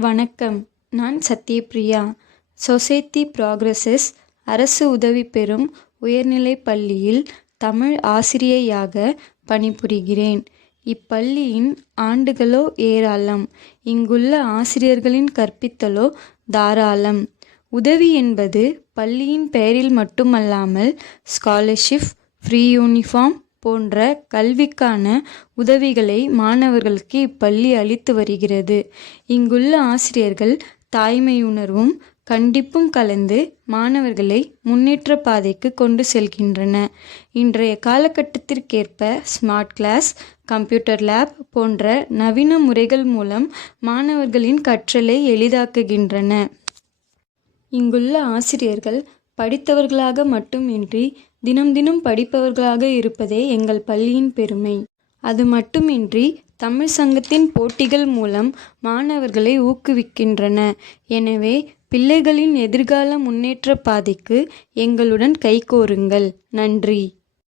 வணக்கம். நான் Sathyapriya. Society progresses அரசு உதவி பெறும் உயர்நிலைப் பள்ளியில் தமிழ் ஆசிரியையாக பணிபுரிகிறேன். இப்பள்ளியின் ஆண்டுகளோ ஏராளம். இங்குள்ள ஆசிரியர்களின் கற்பித்தலோ தாராளம். உதவி என்பது பள்ளியின் பெயரில் மட்டுமல்லாமல் ஸ்காலர்ஷிப் ஃப்ரீ யூனிஃபார்ம் போன்ற கல்விக்கான உதவிகளை மாணவர்களுக்கு இப்பள்ளி அளித்து வருகிறது. இங்குள்ள ஆசிரியர்கள் தாய்மையுணர்வும் கண்டிப்பும் கலந்து மாணவர்களை முன்னேற்ற பாதைக்கு கொண்டு செல்கின்றன இன்றைய காலகட்டத்திற்கேற்ப ஸ்மார்ட் கிளாஸ் கம்ப்யூட்டர் லேப் போன்ற நவீன முறைகள் மூலம் மாணவர்களின் கற்றலை எளிதாக்குகின்றன. இங்குள்ள ஆசிரியர்கள் படித்தவர்களாக மட்டுமின்றி தினம் தினம் படிப்பவர்களாக இருப்பதே எங்கள் பள்ளியின் பெருமை. அது மட்டுமின்றி தமிழ் சங்கத்தின் போட்டிகள் மூலம் மாணவர்களை ஊக்குவிக்கின்றன. எனவே பிள்ளைகளின் எதிர்கால முன்னேற்ற பாதைக்கு எங்களுடன் கைகோருங்கள். நன்றி.